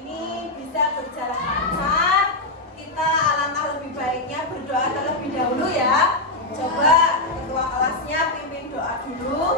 ini bisa berjalan lancar. Kita alangkah lebih baiknya berdoa terlebih dahulu ya. Coba ketua kelasnya pimpin doa dulu.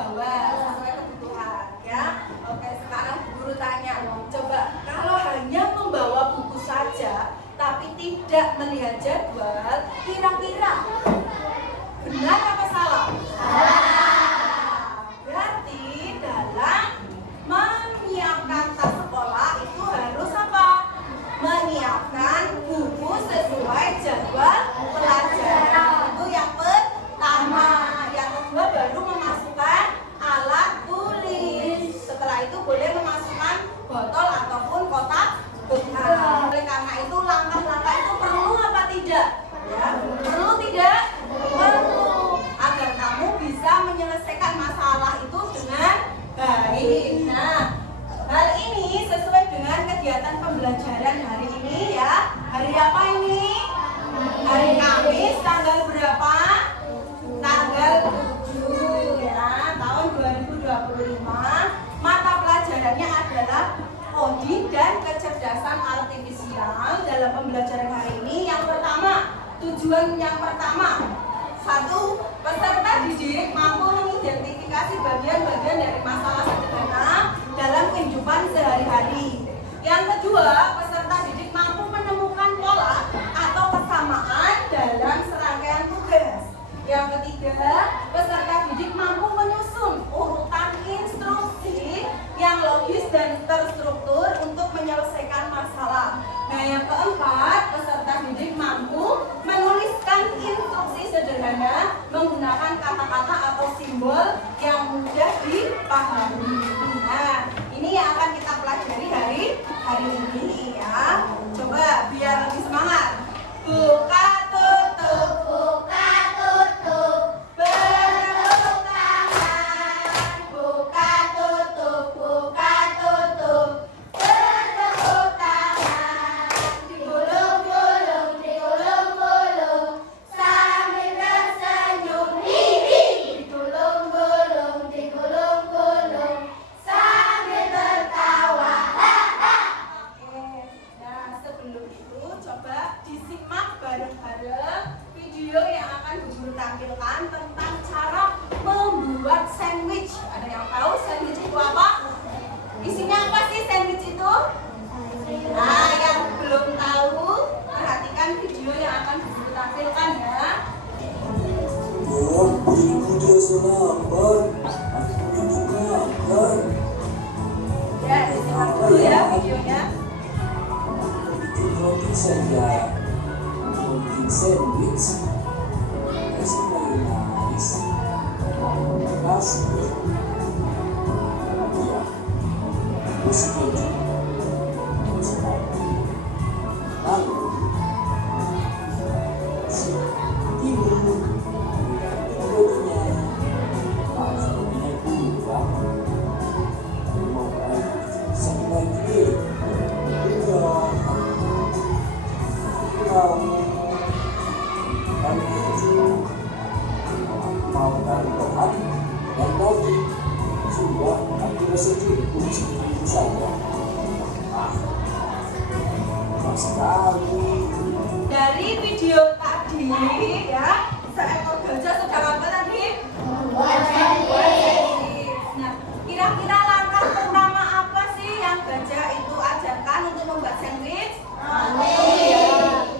bawa sesuai kebutuhan ya. Oke, sekarang guru tanya, coba kalau hanya membawa buku saja tapi tidak melihat jadwal, kira-kira benar apa salah? Berarti dalam menyiapkan tas sekolah itu harus apa? Menyiapkan buku sesuai jadwal pelajaran. Itu yang pertama. Yang kedua baru memasukkan alat tulis. Setelah itu boleh memasukkan botol ataupun kotak bekal. Oleh karena itu langkah-langkah itu perlu apa tidak? Ya, perlu tidak? Perlu, agar kamu bisa menyelesaikan masalah itu dengan baik. Nah, hal ini sesuai dengan kegiatan pembelajaran hari ini ya. Hari apa ini? Hari Kamis, tanggal berapa? Tanggal 7 ya, tahun 2025. Mata pelajarannya adalah coding dan kecerdasan artifisial. Dalam pembelajaran hari ini yang pertama, tujuan yang pertama, 1. Peserta didik mampu mengidentifikasi bagian-bagian dari masalah sederhana dalam kehidupan sehari-hari. Yang kedua, peserta didik mampu menemukan pola atau kesamaan dalam serangkaian tugas. Yang ketiga, peserta didik mampu menyusun urutan instruksi yang logis dan terstruktur untuk menyelesaikan masalah. Nah, yang keempat, peserta didik mampu menuliskan instruksi sederhana menggunakan kata-kata atau simbol yang mudah dipahami. Nah, ini yang akan kita pelajari hari ini ya. Coba biar lebih semangat. Buka tutup, buka tutup, bertepuk tangan. Buka tutup, buka tutup, bertepuk tangan. Digulung-gulung, digulung-gulung, sambil tersenyum, hihi. Digulung-gulung, digulung-gulung, sambil tertawa, haha. Oke, nah sebelum itu coba disimak bareng-bareng video yang akan guru tampilkan tentang cara membuat sandwich. Ada yang tahu sandwich itu apa? Isinya apa sih sandwich itu? Nah, yang belum tahu, perhatikan video yang akan guru tampilkan ya. Ya, disimak dulu ya videonya. Roti saja, bikin sandwich, kasih mayonis, kasih, ya, terus keju, lalu timun, rotinya, rotinya kurang, mau satu lagi, mau taruh tomat dan daging sudah aku rasa cukup sedikit saja. Enak sekali. Dari video tadi ya, seekor gajah sedang apa tadi? Buat sandwich. Nah, kira-kira langkah pertama apa sih yang gajah itu ajarkan untuk membuat sandwich?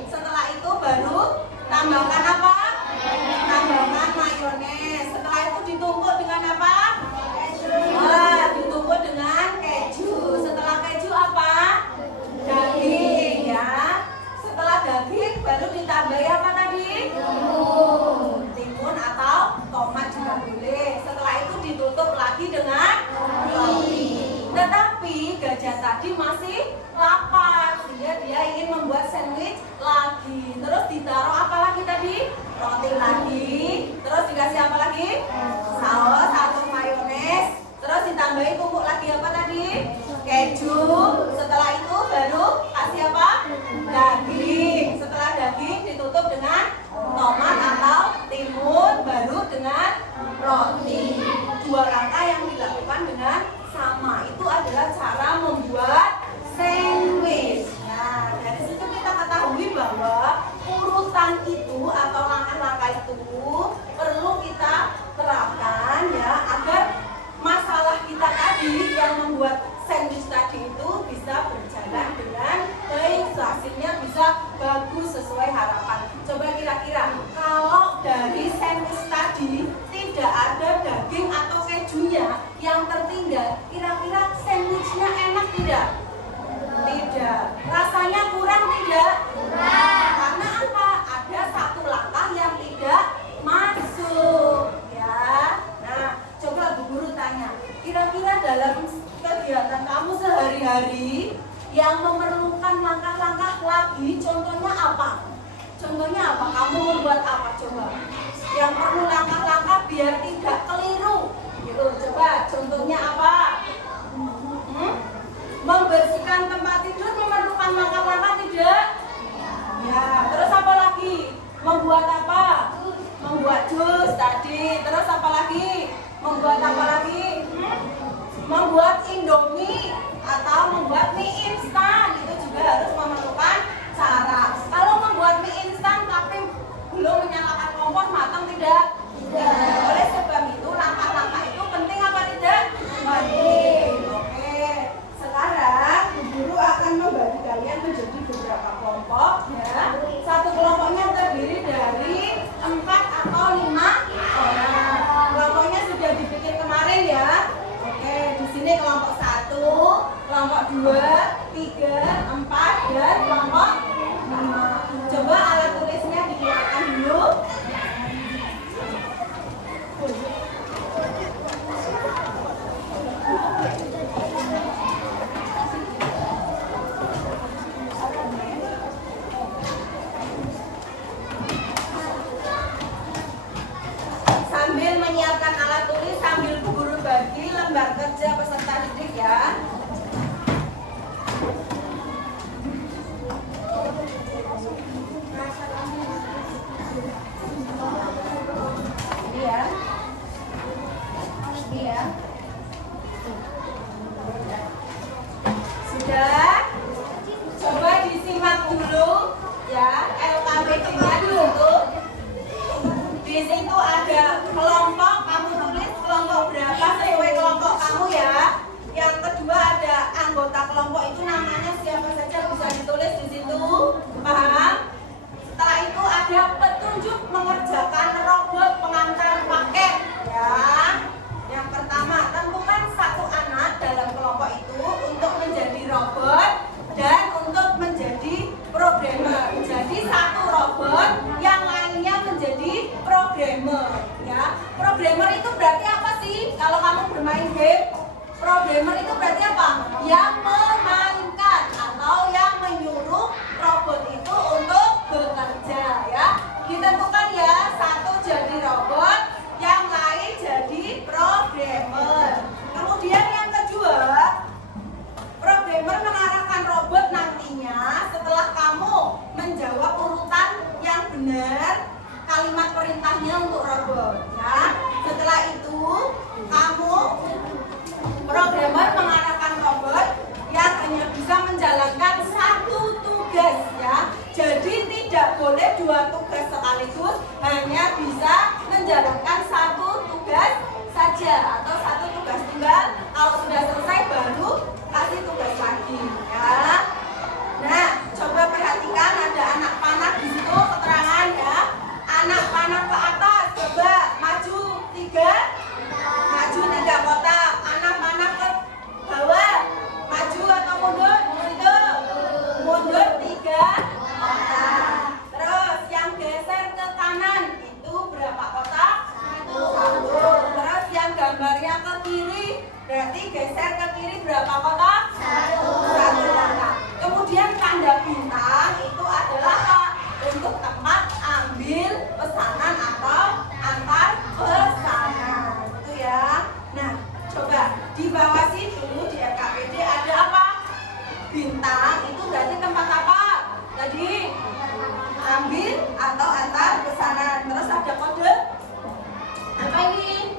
Setelah itu baru tambahkan apa? Tambahkan mayones. Setelah itu ditumpuk dengan apa? Wah, ditumpuk dengan keju. Setelah keju apa? Daging ya. Setelah daging baru ditambahi apa tadi? Timun atau tomat juga boleh. Setelah itu ditutup lagi dengan roti. Tetapi gajah tadi masih lapar, sehingga dia ingin membuat sandwich lagi. Terus ditaruh apa lagi tadi? Roti lagi. Terus dikasih apa lagi? Saus atau mayones. Terus ditambahin tumpuk lagi apa tadi? Keju. Setelah itu baru kasih apa? Daging. Setelah daging ditutup dengan tomat atau timun, baru dengan roti. Dua langkah yang dilakukan dengan sama. Itu adalah cara membuat sandwich. Nah, dari situ kita ketahui bahwa urutan itu atau langkah-langkah itu perlu kita terapkan ya, agar dari yang memerlukan langkah-langkah lagi. Contohnya apa? Contohnya apa? Kamu membuat apa coba? Yang perlu langkah-langkah biar tidak keliru. Gitu. Coba contohnya apa? Membersihkan tempat tidur memerlukan langkah-langkah tidak? Ya, terus apa lagi? Membuat apa? Membuat jus tadi. Terus apa lagi? Membuat apa lagi? Membuat indomie atau membuat mie instan. Itu juga harus memerlukan cara. Kalau membuat mie instan tapi belum menyalakan kompor, matang tidak? Tidak. Oleh sebab itu langkah-langkah itu penting apa tidak? Penting. Oke. Sekarang guru akan membagi kalian menjadi beberapa kelompok ya. Satu kelompoknya terdiri dari 4 atau 5 orang. Kelompoknya sudah dibikin kemarin ya. Oke, di sini kelompok 1, kelompok 2, 3, 4 dan kelompok 5. Coba alat tulisnya dikeluarkan dulu. Sambil menyiapkan alat tulis, sambil guru bagi lembar kerja peserta didik ya. Ini ya. Ini ya. Sudah? Coba disimak dulu ya, LKPD-nya dulu. Di situ ada kelompok, kamu tulis kelompok berapa sesuai kelompok kamu ya. Yang kedua ada anggota kelompok itu namanya siapa saja bisa ditulis di situ. Paham? Setelah itu ada petunjuk mengerjakan robot pengantar paket ya. Yang pertama, tentukan satu anak dalam kelompok itu untuk menjadi robot dan untuk menjadi programmer. Jadi satu robot, yang lainnya menjadi programmer ya. Programmer itu berarti apa sih? Kalau kamu bermain game, programmer itu berarti apa? Yang memainkan atau yang menyuruh robot itu untuk bekerja ya. Ditentukan ya, satu jadi robot, yang lain jadi programmer. Kemudian yang kedua, programmer mengarahkan robot nantinya setelah kamu menjawab urutan yang benar kalimat perintahnya untuk robot ya. Setelah itu kamu programmer mengarahkan robot yang hanya bisa menjalankan satu tugas ya. Jadi tidak boleh 2 tugas sekaligus, hanya bisa menjalankan satu tugas saja atau satu tugas tunggal. Kalau sudah selesai baru kasih tugas lagi ya. Nah, coba perhatikan ada anak panah di situ keterangan ya. Anak panah ke atas, coba maju 3 kotak. Anak panah ke bawah, maju atau mundur? Mundur 3 kotak. Terus yang geser ke kanan itu berapa kotak? 1. Terus yang gambarnya ke kiri berarti geser ke kiri berapa kotak? 1 kotak. Kemudian tanda bintang itu adalah apa? Untuk tempat ambil pesanan atau antar pesanan. Itu ya. Nah, coba di bawah situ di LKPD ada apa? Bintang itu berarti tempat apa? Tadi ambil atau antar pesanan. Terus ada kode apa ini?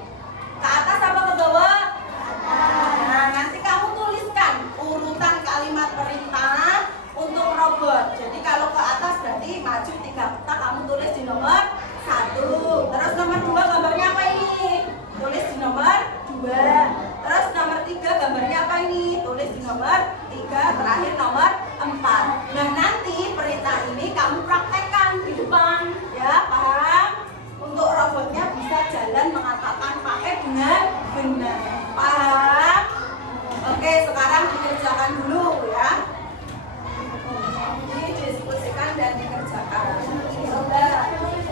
Ke atas apa ke bawah? Nah, nanti kamu tuliskan urutan kalimat perintah untuk robot. Jadi kalau ke atas berarti maju 3 kotak, kamu tulis di nomor 1. Terus nomor 2 gambarnya apa ini? Tulis di nomor 2. Terus nomor 3 gambarnya apa ini? Tulis di nomor 3. Terakhir nomor 4. Nah, nanti perintah ini kamu praktekkan di depan ya, paham? Untuk robotnya bisa jalan mengatakan pakai dengan benar. Paham? Oke, sekarang dikerjakan dulu ya. Didiskusikan dan dikerjakan. Coba,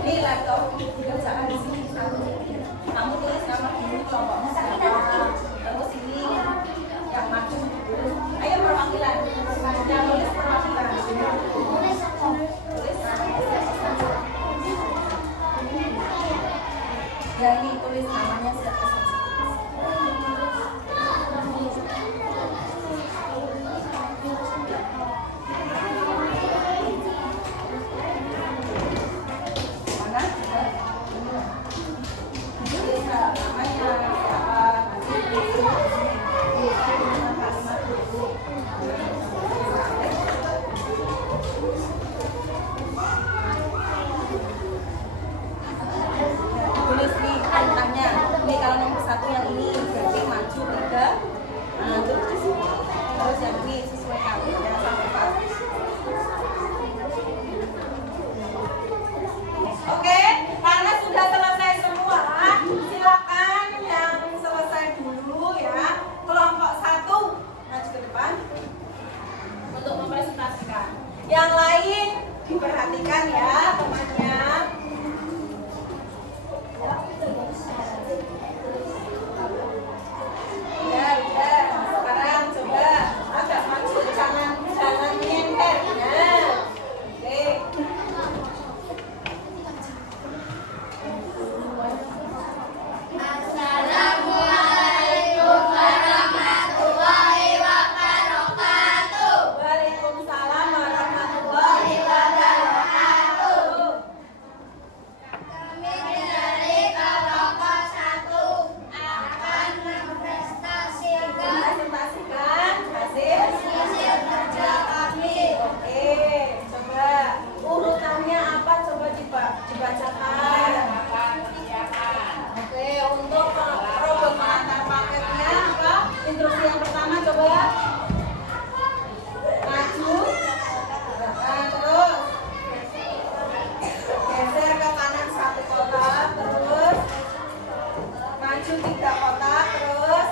ini laptop dikerjakan di sini satu. Kamu tulis nama dulu kelompoknya siapa. Terus ini yang maju. Ayo tulis namanya siapa saja. Mana? Tulis namanya siapa. Tulis nih kalimatnya. Ini kalau nomor 1 yang ini berarti maju 3. Nah, terus di sini. Terus yang ini sesuaikan ya sampai pas. Oke, karena sudah selesai semua, silakan yang selesai dulu ya. Kelompok 1 maju ke depan untuk mempresentasikan. Yang lain diperhatikan ya temannya. Ya, udah. Sekarang coba agak maju, jangan nyender. Nah, oke. Assalamualaikum warahmatullahi wabarakatuh. Waalaikumsalam warahmatullahi wabarakatuh. Kami dari kelompok 1 akan mempresentasikan Presentasikan hasil. hasil kerja kami. Oke, coba urutannya apa? Coba dibacakan. Oke, untuk robot pengantar paketnya apa? Instruksi yang pertama coba maju. Nah, terus geser ke kanan 1 kotak, terus maju 3 kotak, terus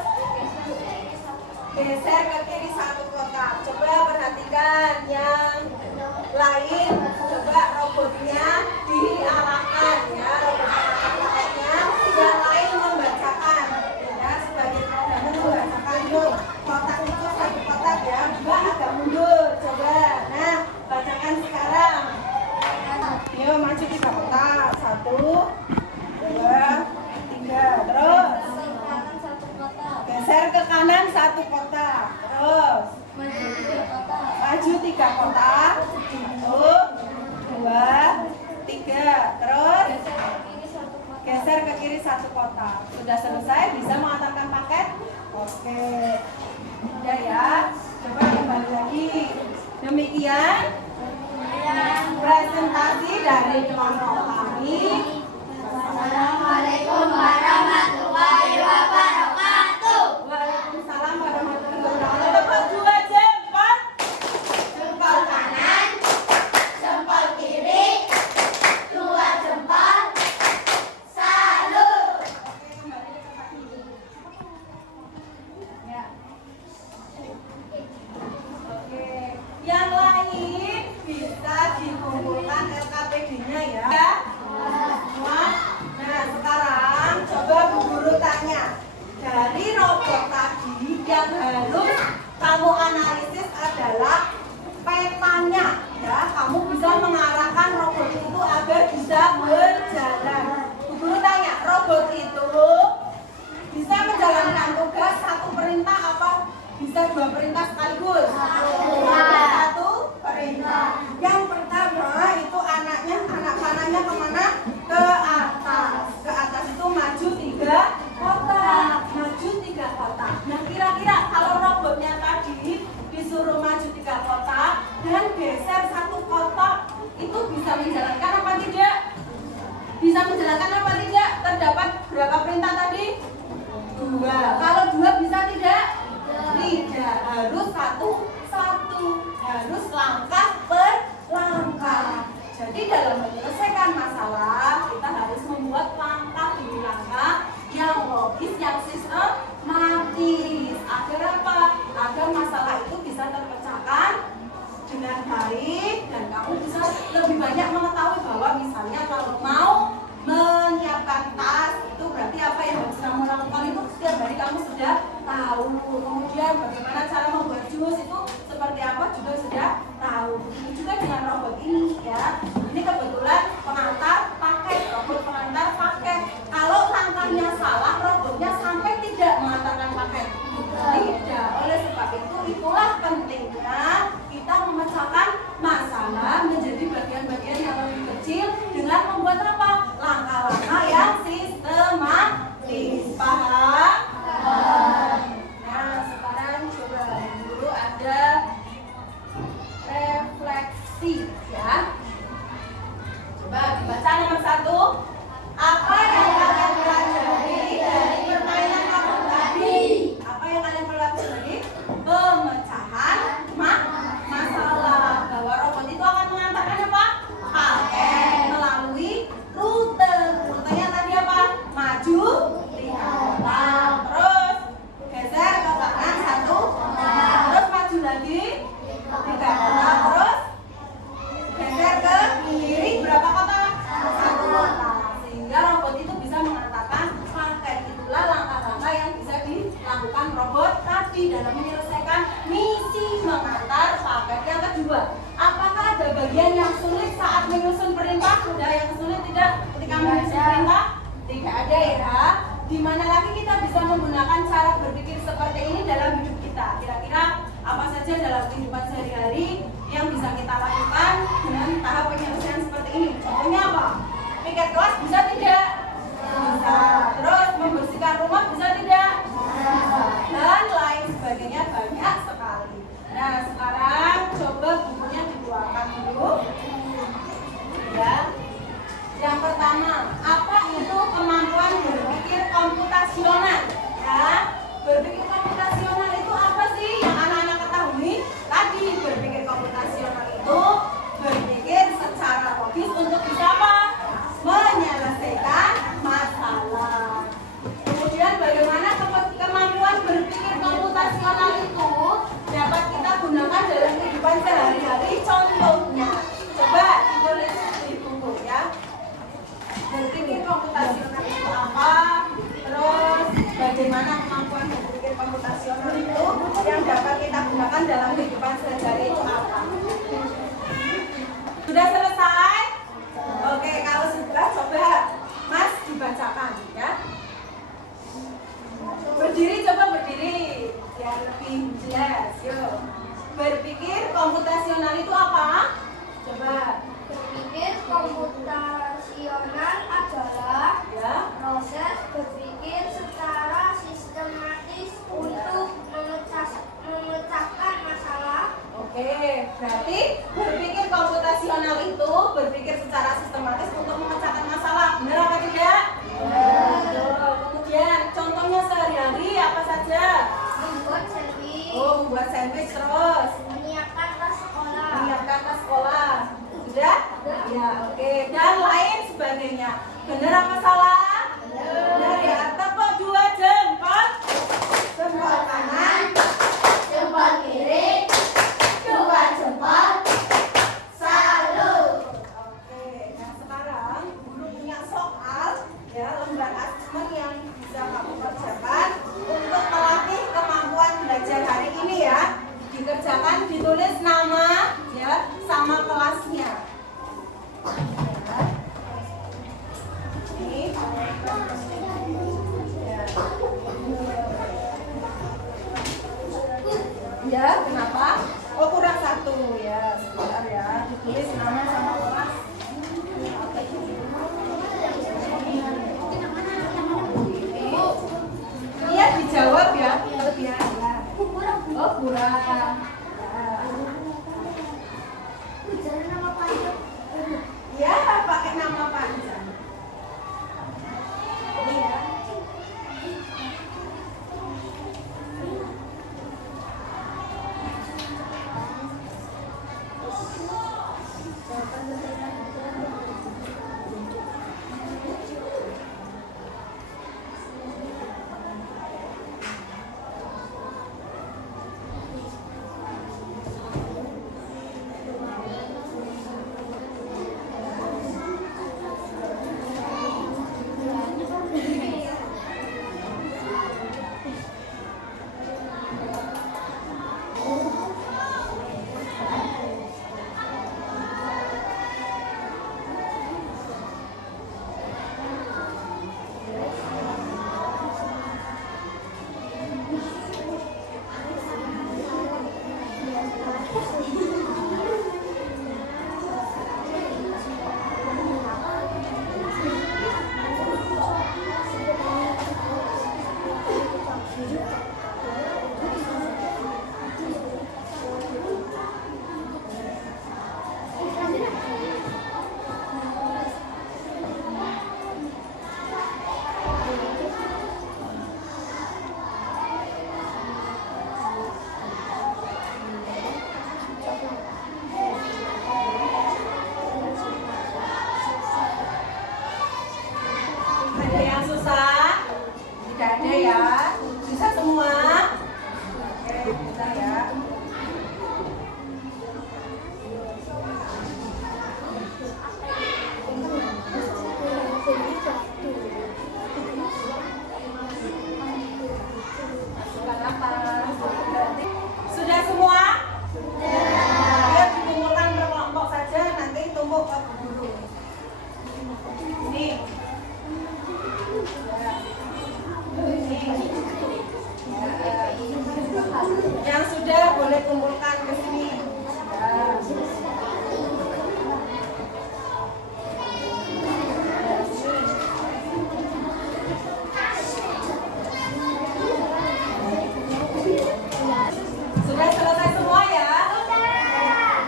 geser ke kiri 1 kotak. Coba perhatikan yang lain, coba robotnya diarahkan ya, robot paketnya yang lain membacakan ya, sebagai programmer membacakan yuk kotak itu 1 kotak ya, Mbak agak mundur coba. Nah, bacakan sekarang. Yuk maju 3 kotak, 1 2 3, terus geser ke kanan 1 kotak, terus maju 3 kotak, 1 2 3, terus geser ke kiri 1 kotak. Sudah selesai, bisa mengantarkan paket? Oke, udah ya, coba kembali lagi. Demikian presentasi dari kelompok kami. Assalamualaikum warahmatullahi wabarakatuh. Waalaikumsalam warahmatullahi wabarakatuh. Tepuk 2 jempol. Jempol kanan, jempol kiri, 2 jempol. Salut. Oke, kembali ke tempat dulu. Ya. Oke, yang lain bisa dikumpulkan LKPD-nya ya. Semua. Nah, sekarang coba Bu Guru tanya. Dari robot tadi yang harus kamu analisis adalah petanya ya. Kamu bisa mengarahkan robot itu agar bisa berjalan. Bu Guru tanya, robot itu bisa menjalankan tugas 1 perintah apa bisa 2 perintah sekaligus? 1 perintah. Yang pertama itu anak panahnya kemana? Ke atas. Ke atas itu maju 3 kotak. Maju 3 kotak. Nah, kira-kira kalau robotnya tadi disuruh maju 3 kotak dan geser 1 kotak, itu bisa menjalankan apa tidak? Bisa menjalankan apa tidak? Terdapat berapa perintah tadi? 2. Kalau 2 bisa tidak? Tidak. Harus satu. Harus langkah per langkah. Jadi dalam menyelesaikan masalah, kita harus membuat langkah demi langkah yang logis, yang sistematis. Agar apa? Agar masalah itu bisa terpecahkan dengan baik dan kamu bisa lebih banyak mengetahui bahwa misalnya kalau mau menyiapkan tas itu berarti apa yang harus kamu lakukan itu setiap hari kamu sudah tahu. Kemudian bagaimana cara membuat jus itu seperti apa juga sudah tahu. Begitu juga dengan robot ini ya. Ini kebetulan pengantar paket, robot pengantar paket. Kalau langkahnya melakukan robot tadi dalam menyelesaikan misi mengantar paket yang kedua. Apakah ada bagian yang sulit saat menyusun perintah? Sudah yang sulit tidak ketika menyusun perintah? Tidak ada ya. Di mana lagi kita bisa menggunakan cara berpikir seperti ini dalam hidup kita? Kira-kira apa saja dalam kehidupan sehari-hari yang bisa kita lakukan dengan tahap penyelesaian seperti ini? Contohnya apa? Piket kelas bisa tidak? Bisa. Terus membersihkan rumah bisa tidak? Dan lain sebagainya banyak sekali. Nah, sekarang coba bukunya dikeluarkan dulu. Ya. Yang pertama, apa itu kemampuan berpikir komputasional? Ya, berpikir komputasional itu apa sih yang anak-anak ketahui? Tadi berpikir komputasional itu berpikir secara logis untuk bisa apa? Menyelesaikan masalah. Kemudian bagaimana kemampuan berpikir komputasional itu dapat kita gunakan dalam kehidupan sehari-hari? Contohnya, coba ditulis di buku ya. Berpikir komputasional itu apa? Terus bagaimana kemampuan berpikir komputasional itu yang dapat kita gunakan dalam kehidupan sehari-hari itu apa? Sudah selesai? Oke, kalau sudah coba Mas dibacakan ya. Berdiri, coba berdiri biar lebih jelas. Yuk. Berpikir komputasional itu apa? Coba. Berpikir komputasional adalah Ya. proses berpikir secara sistematis untuk memecahkan masalah. Oke, berarti berpikir komputasional itu berpikir secara sistematis untuk memecahkan masalah. Benar apa tidak? Benar. Kemudian contohnya sehari-hari apa saja? Membuat sandwich. Oh, membuat sandwich terus. Menyiapkan tas sekolah. Menyiapkan tas sekolah. Sudah? Ya, oke. Dan lain sebagainya. Benar apa salah? Benar ya. Tepuk 2 jempol. Jempol kanan. Jempol kiri. 2 jempol. Salut. Oke, nah sekarang guru punya soal ya, lembar asesmen yang bisa kamu kerjakan untuk melatih kemampuan belajar hari ini ya. Dikerjakan, ditulis nama ya sama kelasnya. Ya. Ini. Ya, kenapa? Oh, kurang 1 ya. Sebentar ya. Ditulis nama sama kelas. Iya, dijawab ya. Kelebihan. Oh, kurang. Ya, pakai nama panjang. Ini ya. boleh kumpulkan ke sini. Ya. Sudah selesai semua ya?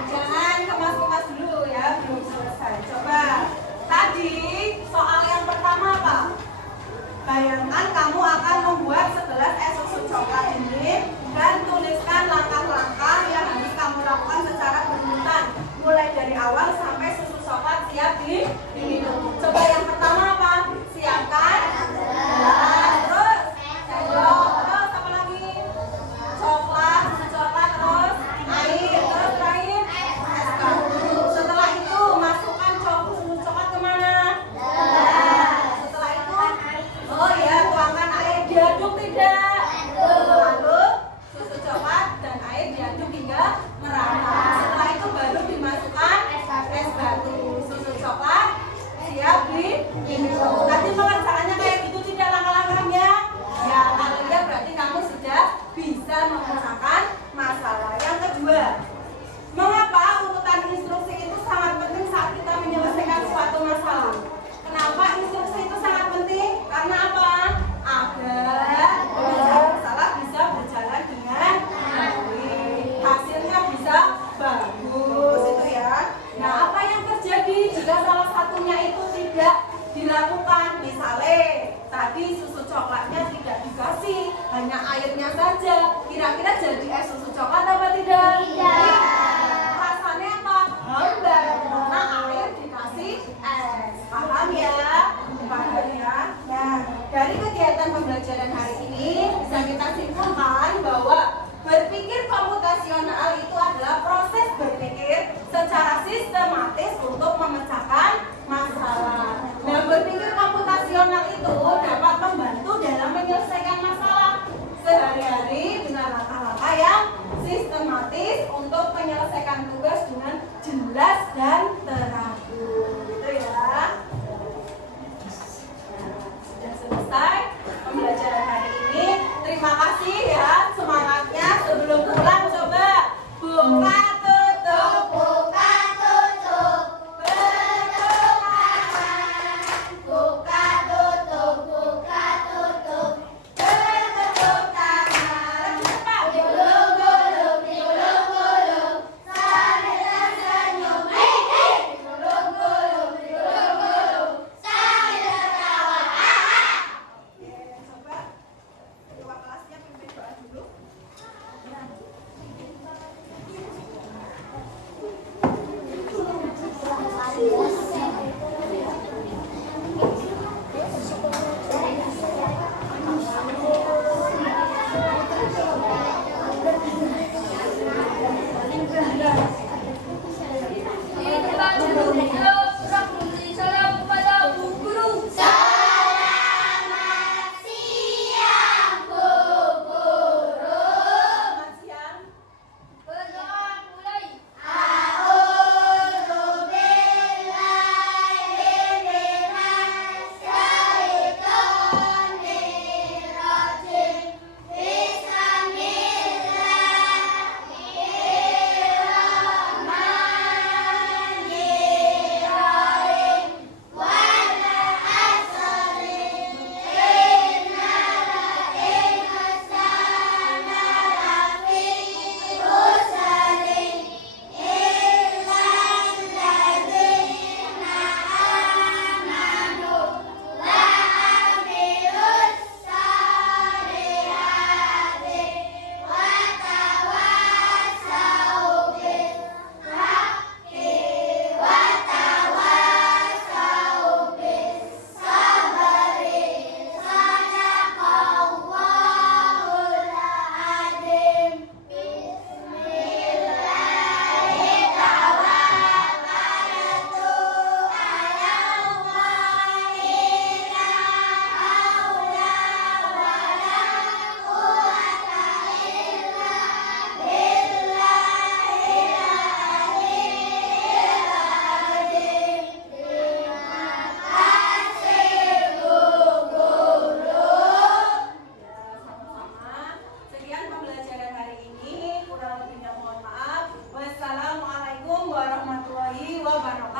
Jangan kemas-kemas dulu ya, belum selesai. Coba, tadi soal yang pertama apa? Bayangkan kamu akan membuat 11 es susu coklat ini dan tuliskan langkah-langkah yang harus kamu lakukan secara berurutan, mulai dari awal sampai susu coklat siap diminum. Coba yang pertama apa? Siapkan gelas, terus sendok, terus apa lagi? Coklat, susu coklat, terus air, terus terakhir es batu. Setelah itu masukkan susu coklat kemana? Setelah itu, oh ya, tuangkan air, diaduk tidak? Lalu susu coklat dan air diaduk hingga merata. Setelah itu baru dimasukkan es batu. Susu coklat siap diminum. Nanti mengerjakannya kayak gitu tidak langkah-langkahnya? Ya, kalau iya berarti kamu sudah bisa memecahkan masalah. Yang kedua, mengapa urutan instruksi itu sangat penting saat kita menyelesaikan suatu masalah? Kenapa instruksi itu sangat penting? Karena apa? Agar penyelesaian masalah bisa berjalan dengan baik, hasilnya bisa bagus, itu ya. Nah, apa yang terjadi jika salah satunya itu tidak dilakukan? Misalnya tadi susu coklatnya tidak dikasih, hanya airnya saja. Kira-kira jadi es susu coklat apa tidak? Tidak. Rasanya apa? Hambar, karena air dikasih es. Paham ya? Paham ya? Nah, dari kegiatan pembelajaran hari ini bisa kita simpulkan bahwa berpikir komputasional itu adalah proses berpikir secara sistematis untuk memecahkan masalah. Nah, berpikir komputasional itu dapat membantu dalam menyelesaikan masalah sehari-hari dengan langkah-langkah yang sistematis untuk menyelesaikan tugas dengan jelas dan teratur. Gitu ya. Sudah selesai pembelajaran hari ini. Terima kasih ya, semangatnya. Sebelum pulang coba buka tutup, Buka tutup, berdoa, buka tutup, buka tutup. bertepuk tangan. Cepat. Digulung-gulung, digulung-gulung. barokah